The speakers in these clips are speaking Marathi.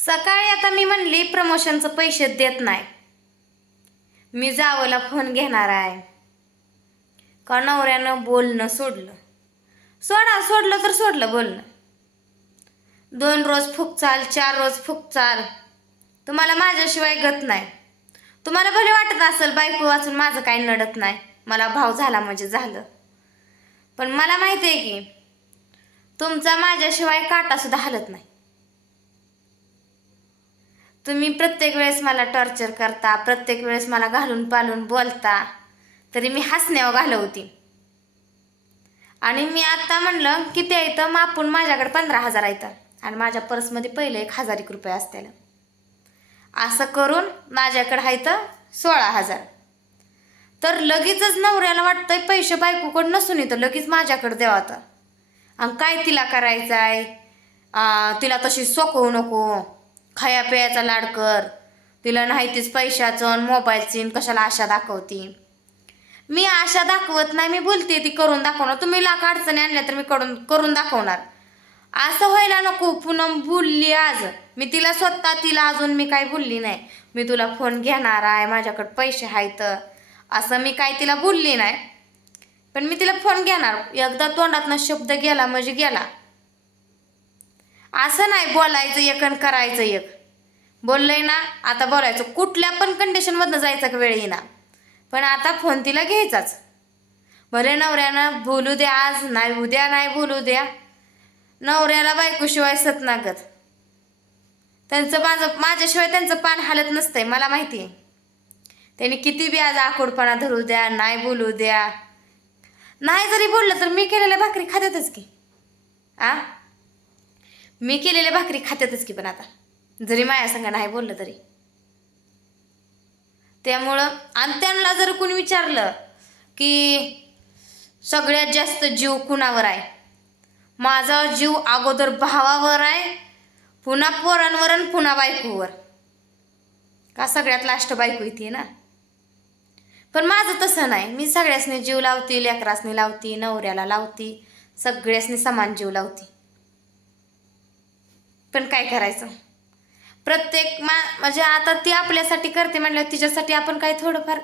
सकाळी आता मी म्हणली प्रमोशनचं पैसे देत नाही, मी जावंला फोन घेणार आहे का नवऱ्यानं बोलणं सोडलं. सोडलं तर सोडलं बोलणं. 2 रोज फुकचाल, 4 रोज फुकचाल, तुम्हाला माझ्याशिवाय गत नाही. तुम्हाला भले वाटत असेल बायको वाचून माझं काही नडत नाही, मला भाव झाला म्हणजे झालं, पण मला माहिती आहे की तुमचा माझ्याशिवाय काटा सुद्धा हलत नाही. तुम्ही प्रत्येक वेळेस मला टॉर्चर करता, प्रत्येक वेळेस मला घालून पालून बोलता, तरी मी हसण्यावर घालवती. आणि मी आता म्हणलं किती आहे तर मापून माझ्याकडे 15,000 आहेत आणि माझ्या पर्समध्ये पहिले 1,000 रुपये असतील. असं करून माझ्याकडे आहे तर 16,000. तर लगेचच नवऱ्याला वाटतंय पैसे बायकोकडे नसून येतं लगेच माझ्याकडे द्यावा. आणि काय तिला करायचं आहे, तिला तशी सोकवू नको, खाया प्यायचा लाड कर, तिला नाही तीच पैशाचं मोबाईलची कशाला आशा दाखवती. मी आशा दाखवत नाही, मी बोलते ती करून दाखवणार. तुम्ही लाख अडचणी आणल्या तर मी करून दाखवणार. असं व्हायला नको. पूनम बोलली आज, मी तिला तिला अजून मी काही बोलली नाही. मी तुला फोन घेणार आहे, माझ्याकडे पैसे आहेत असं मी काही तिला बोलली नाही, पण मी तिला फोन घेणार. एकदा तोंडातनं शब्द गेला म्हणजे गेला. असं नाही बोलायचं एक आणि करायचं एक. बोललंय ना आता बोलायचं, कुठल्या पण कंडिशनमधनं जायचं का वेळ येईना, पण आता फोन तिला घ्यायचाच. भले नवऱ्यानं बोलू द्या, आज नाही उद्या नाही बोलू द्या, नवऱ्याला बायकोशिवाय सतनागत. माझ्याशिवाय त्यांचं पान हालत नसतंय, मला माहिती आहे. त्यांनी किती बी आज आकोडपणा धरू द्या, नाही बोलू द्या, नाही जरी बोललं तर मी केलेल्या भाकरी खात्यातच की. मी केलेल्या भाकरी खात्यातच की. पण आता जरी माझ्या संग नाही बोललं तरी, त्यामुळं आणि त्यांना जर कोणी विचारलं की सगळ्यात जास्त जीव कुणावर आहे, माझा जीव अगोदर भावावर आहे, पुन्हा पोरांवर आणि पुन्हा बायकोवर. का सगळ्यात लास्ट बायको इथे ना. पण माझं तसं नाही, मी सगळ्यासनी जीव लावती, लेकरासनी लावती, नवऱ्याला लावती, सगळ्यासनी समान जीव लावती. पण काय करायचं, प्रत्येक म्हणजे आता ती आपल्यासाठी करते म्हणल्यावर तिच्यासाठी आपण काही थोडंफार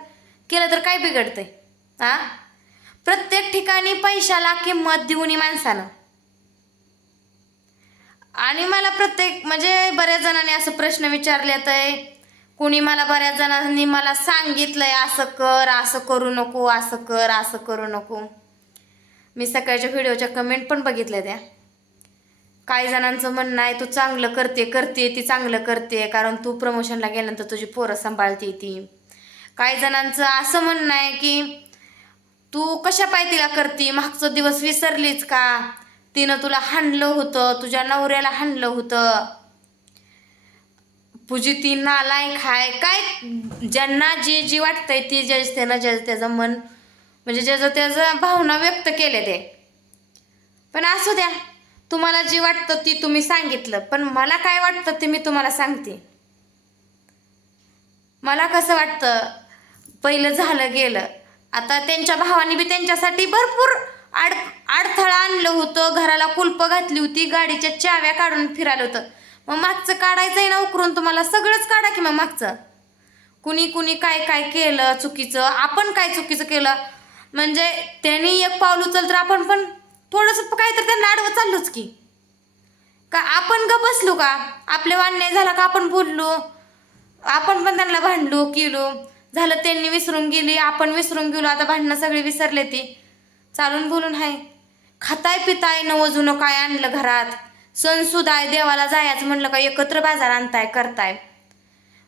केलं तर काय बिघडतंय. प्रत्येक ठिकाणी पैशाला किंमत देऊन माणसानं. आणि मला म्हणजे बऱ्याच जणांनी असं प्रश्न विचारलेत आहे, कुणी मला बऱ्याच जणांनी मला सांगितलंय असं कर, असं करू नको, असं कर, असं करू नको. मी सकाळच्या व्हिडिओच्या कमेंट पण बघितल्या त्या. काही जणांचं म्हणणं आहे तू चांगलं करते ती चांगलं करते कारण तू प्रमोशनला गेल्यानंतर तुझी पोरं सांभाळते ती. काही जणांचं असं म्हणणं आहे की तू कशा पाय तिला करते, मागचं दिवस विसरलीच का, तिनं तुला हाणलं होतं, तुझ्या नवऱ्याला हाणलं होतं, तुझी ती नालायक आहे. काय ज्यांना जे वाटतंय ती त्याचं मन म्हणजे त्याचं भावना व्यक्त केले ते. पण असू द्या, तुम्हाला जी वाटतं ती तुम्ही सांगितलं, पण मला काय वाटतं ते मी तुम्हाला सांगते. मला कसं वाटतं, पहिलं झालं गेलं. आता त्यांच्या भावाने बी त्यांच्यासाठी भरपूर अडथळा आणलं होतं, घराला कुलप घातली होती, गाडीच्या चाव्या काढून फिरायला होतं. मग मागचं काढायचंय ना उकरून, तुम्हाला सगळंच काढा की. मग मागचं कुणी काय काय केलं चुकीचं, आपण काय चुकीचं केलं, म्हणजे त्यांनी एक पाऊल उचल तर आपण पण थोडंसं काहीतरी त्यांना आडवं चाललोच की. का आपण ग बसलो का, आपल्या अन्याय झाला का आपण बोललो, आपण पण त्यांना भांडलो केलो, झालं त्यांनी विसरून गेली, आपण विसरून गेलो, आता भांडणं सगळे विसरले. ती चालून बोलून आहे, खाताय पिताय नवं काय आणलं घरात, सण सुदाय देवाला जायचं म्हणलं का एकत्र बाजार आणताय करताय.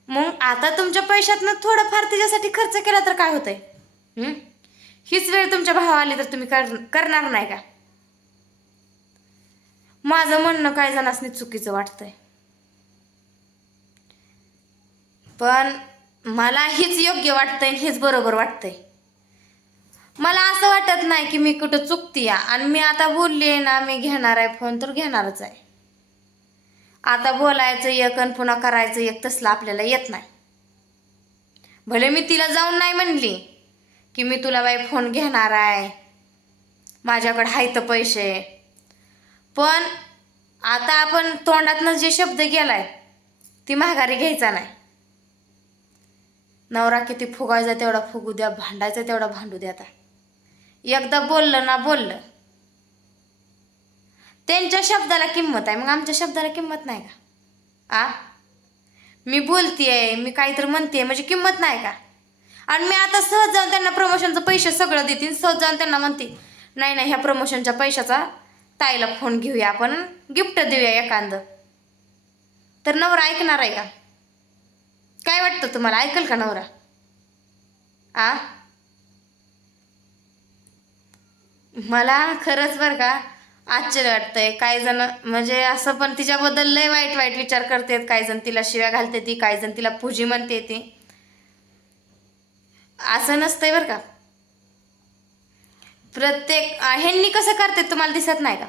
मग आता तुमच्या पैशातनं थोडंफार त्याच्यासाठी खर्च केला तर काय होतंय. हीच वेळ तुमच्या भावा आली तर तुम्ही करणार नाही का. माझं म्हणणं काय जणांनी चुकीचं वाटतंय, पण मला हीच योग्य वाटतंय, हीच बरोबर वाटतंय. मला असं वाटत नाही की मी कुठं चुकती आणि मी आता बोलली ना मी घेणार आहे फोन तर घेणारच आहे. आता बोलायचं एक आणि पुन्हा करायचं एक तसलं आपल्याला येत नाही. भले मी तिला जाऊन नाही म्हणली की मी तुला बाई फोन घेणार आहे, माझ्याकडे आहेत पैसे, पण आता आपण तोंडातनं जे शब्द गेलाय ती माघारी घ्यायचा नाही. नवरा किती फुगायचा तेवढा फुगू द्या, भांडायचा तेवढा भांडू द्या. आता एकदा बोललं ना बोललं. त्यांच्या शब्दाला किंमत आहे, मग आमच्या शब्दाला किंमत नाही का? मी बोलतेय, मी काहीतरी म्हणते म्हणजे किंमत नाही का? आणि मी आता सहज जाऊन त्यांना प्रमोशनचं पैसे सगळं देतील, सहज जाऊन त्यांना म्हणते नाही नाही ह्या प्रमोशनच्या पैशाचा ताईला फोन घेऊया आपण, गिफ्ट देऊया एखादं. तर नवरा ऐकणार आहे का? काय वाटतं तुम्हाला, ऐकल का नवरा? मला खरंच बरं का आश्चर्य वाटतंय. काही जण म्हणजे असं पण तिच्याबद्दल लय वाईट वाईट विचार करतात. काही जण तिला शिव्या घालते ती, काही जण तिला पूजी म्हणते ती. असं नसतंय बरं का. प्रत्येक ह्यांनी कसं करतात तुम्हाला दिसत नाही का?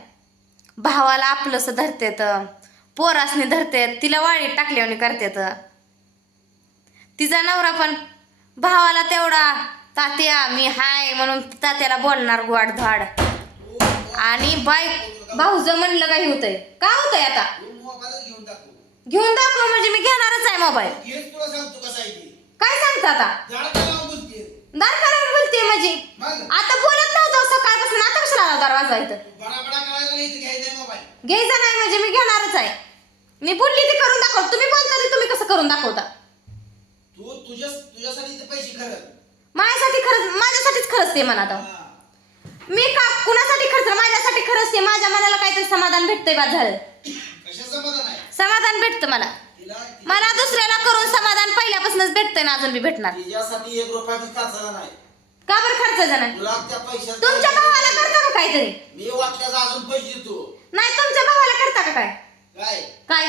भावाला आपलंसं धरतेत, पोरासनी धरतेत, तिला वाळीत टाकल्याने करतात. तिचा नवरा पण भावाला तेवढा तात्या मी हाय म्हणून तात्याला बोलणार गोड धाड. आणि भाऊज म्हणलं काही होतंय का? होतंय आता घेऊन दाखव म्हणजे मी घेणारच आहे मोबाईल. काय सांगता आता? दार करायला बोलते म्हणजे आता बोलत नव्हतं सकाळपासून, आता कशाला दार वाजवायचं? घ्यायचा नाही म्हणजे मी घेणारच आहे. मी बोलली ते करून दाखव. तुम्ही बोलता ते तुम्ही कसं करून दाखवता? माझ्यासाठी खरंच, माझ्यासाठीच खरंच ते म्हणा. आता मी का कुणासाठी खर्च? माझ्यासाठी खरंच ते. माझ्या मनाला काहीतरी समाधान भेटतंय. बाद झालं समाधान भेटतं मला. मला दुसऱ्याला करून समाधान पहिल्यापासूनच भेटतंय ना, अजून बी भेटणार. का बरं खर्च नाही? तुमच्या भावाला करता का काहीतरी? नाही तुमच्या भावाला करता का काय? काय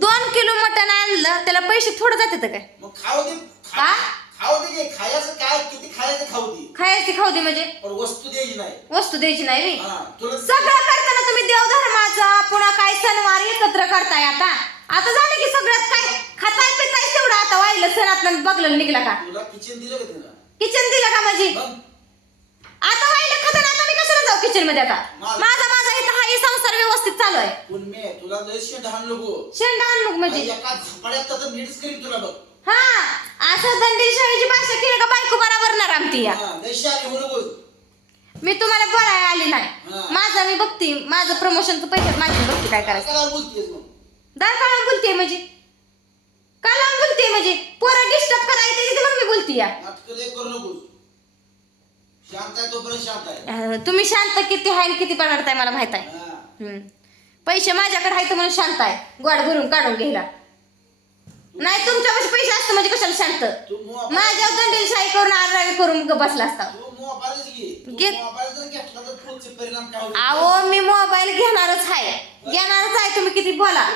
2 किलो मटण आणलं त्याला पैसे थोडं जातात काय? खायची खाऊ दे म्हणजे वस्तू द्यायची नाही. सगळं करताना तुम्ही देवधर्माचा पुन्हा काय सणवार एकत्र करताय. आता झालं की सगळ्यात काय खाताय पिताय तेवढं. आता वाहिलं सणात बघलं निघला का? किचन दिलं का म्हणजे? आता वाहिलं खाताना आता मी कशाला जाऊ किचन मध्ये? आता माझा इथं हा संसार व्यवस्थित चालू आहे. शेंडा आणलो म्हणजे असं दंडीशाहीची भाषा केली का बायको बरोबर ना रामती या. मी तुम्हाला बोलायला आली नाही. माझं मी बघते, माझं प्रमोशनचं पैसे माझी बघते काय करायचं. दार काढून बोलते म्हणजे का लावून बोलते म्हणजे? पोरं डिस्टर्ब करायचे म्हणून मी बोलते या. तुम्ही शांत किती आहे किती पडताय मला माहित आहे. पैसे माझ्याकडे आहेत म्हणून शांत आहे, गोड भरून काढून घ्यायला. नाही तुमच्यापाशी पैसे असतं म्हणजे कशाला शांत? माझ्या दंडीशाही करून आरावी करून बसला असता. अहो मी मोबाईल घेणारच आहे. तुम्ही किती बोला,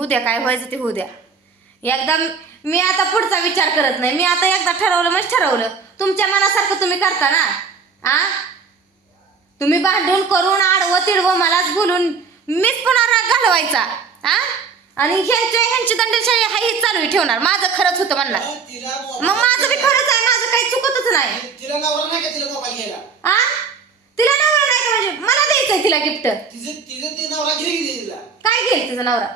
उद्या काय व्हायचं ते होऊ द्या. एकदा मी आता पुढचा विचार करत नाही. मी आता एकदा ठरवलं म्हणजे ठरवलं. तुमच्या मनासारखं तुम्ही करता ना. तुम्ही भांडून करून आडवं तिडवं मलाच बोलून मीच पुन्हा राग घालवायचा. आणि ह्यांची दंडशाही हाही चालू ठेवणार. माझं खरंच होतं म्हणणार, मग माझं बी खरंच आहे. माझं काही चुकतच नाही. तिला नवरा नाही का म्हणजे मला द्यायचंय तिला गिफ्ट? काय घेईल तिचा नवरा?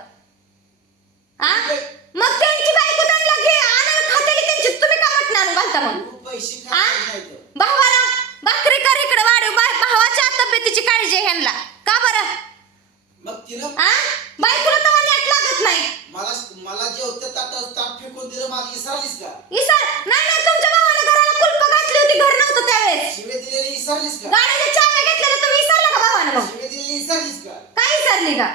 मग त्यांची बायको त्यांना घे आणून खातेली त्यांची. तुम्ही का म्हटणार घालता मग? भावाला भाकरी कर इकडे वाढव. भावाच्या तब्येतीची काळजी ह्यांना का बरं? बायकोला तर नेट लागत नाही. मला जेवते ताट फेकून दिलं माझी इसरलीस का? नाही तुमच्या भावाने घराला कुलप घातली होती, घर नव्हतं त्यावेळेस. शिवे दिलेली इसरलीस का? गाडीच्या चाव्या घेतलेल्या तुम्ही इसरला का भावाने? मग शिवे दिलेली इसरलीस का? काय इसरली का?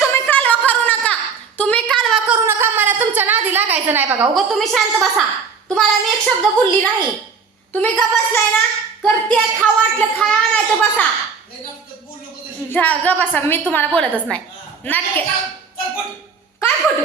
तुम्ही कालवा करू नका. मला तुमच्या नादी लागायचं नाही बघा. उगाच तुम्ही शांत बसा. तुम्हाला मी एक शब्द बोलली नाही. तुम्ही का बसलाय ना? करते खा वाटलं खाया नाही तर बसा. ग बसा. मी तुम्हाला बोलतच नाही. नाटके काय फोटो?